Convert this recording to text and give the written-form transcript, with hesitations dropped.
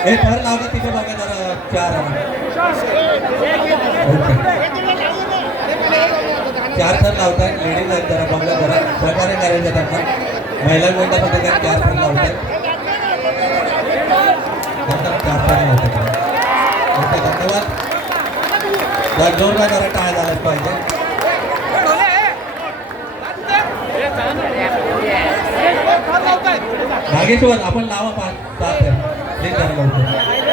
हे थर लावलं तिथे बघा जरा 4 थर लावतात लेडीज आहेत जरा बघा जरा सहकार्य करायचं त्यांना महिला मंडळामध्ये काय 4 थर लावतात 4 थर लावतात ओके धन्यवाद जरा जोरदार जरा टाळ झालाच पाहिजे नागेश्वर आपण लावा 5 7 प्लीज जरा लवकर